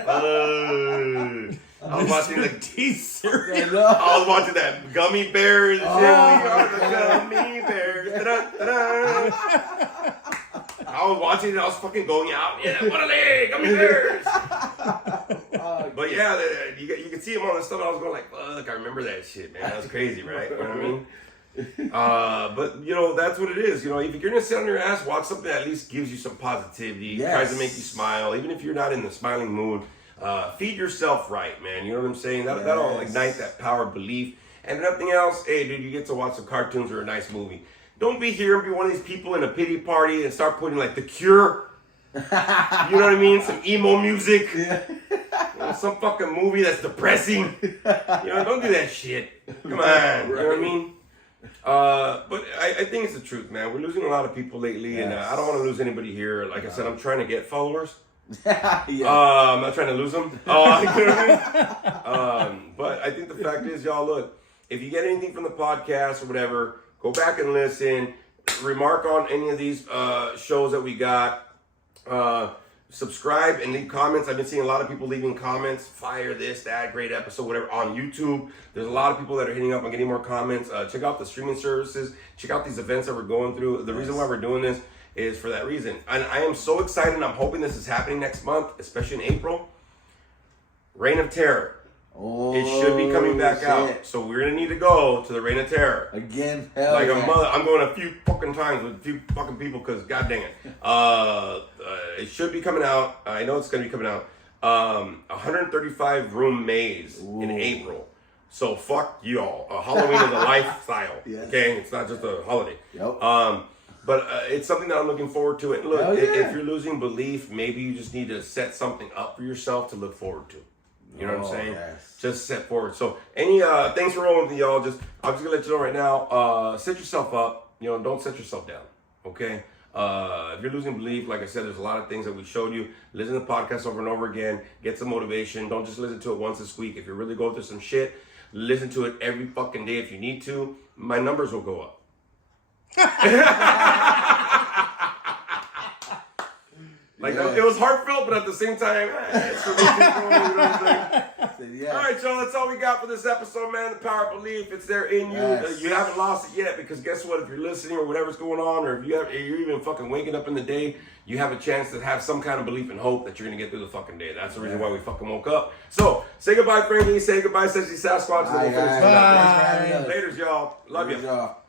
I was watching the T cereal. I was watching that gummy bears. And shit. We are the Oh. gummy bears. Ta-da, ta-da. I was watching it. I was fucking going out. Yeah, what are they? Gummy bears. But yeah, you can see them on the stuff. I was going like, fuck, I remember that shit, man. That was crazy, right? You know what I mean? But that's what it is. If you're gonna sit on your ass, watch something that at least gives you some positivity, tries to make you smile, even if you're not in the smiling mood. Feed yourself right, man. You know what I'm saying? That'll ignite that power of belief. And if nothing else, hey, dude, you get to watch some cartoons or a nice movie. Don't be here and be one of these people in a pity party and start putting like The Cure. You know what I mean? Some emo music. Some fucking movie that's depressing. Don't do that shit. Come on. You know what I mean? But I think it's the truth, man. We're losing a lot of people lately, and I don't want to lose anybody here. Like I said, I'm trying to get followers. I'm not trying to lose them. You know what I mean? But I think the fact is, y'all, look, if you get anything from the podcast or whatever, go back and listen. Remark on any of these shows that we got. Subscribe and leave comments. I've been seeing a lot of people leaving comments. Fire this, that, great episode, whatever, on YouTube. There's a lot of people that are hitting up and getting more comments. Check out the streaming services. Check out these events that we're going through. The reason why we're doing this is for that reason. And I am so excited. I'm hoping this is happening next month, especially in April. Reign of Terror. Oh, It should be coming back out. So we're going to need to go to the Reign of Terror. Again, hell Like yeah. a mother. I'm going a few fucking times with a few fucking people because god dang it. It should be coming out. I know it's going to be coming out. 135 room maze in April. So fuck y'all. Halloween is a lifestyle. Yes. Okay? It's not just a holiday. Yep. But it's something that I'm looking forward to. And look, Hell yeah. if you're losing belief, maybe you just need to set something up for yourself to look forward to. You know what I'm saying? Yes. Just set forward. So thanks for rolling with me, y'all. I'm just gonna let you know right now. Set yourself up. Don't set yourself down. Okay. If you're losing belief, like I said, there's a lot of things that we showed you. Listen to the podcast over and over again. Get some motivation. Don't just listen to it once this week. If you're really going through some shit, listen to it every fucking day if you need to. My numbers will go up. It was heartfelt, but at the same time, it's for me too, bro, you know what I'm saying? Yeah. All right, y'all, that's all we got for this episode, man. The power of belief, it's there in you. Yes. You haven't lost it yet because guess what? If you're listening or whatever's going on, or if you're even fucking waking up in the day, you have a chance to have some kind of belief and hope that you're going to get through the fucking day. That's the reason why we fucking woke up. So, say goodbye, Frankie. Say goodbye, Sexy Sasquatch. Bye, guys. Bye. Laters, y'all. Love you. Y'all.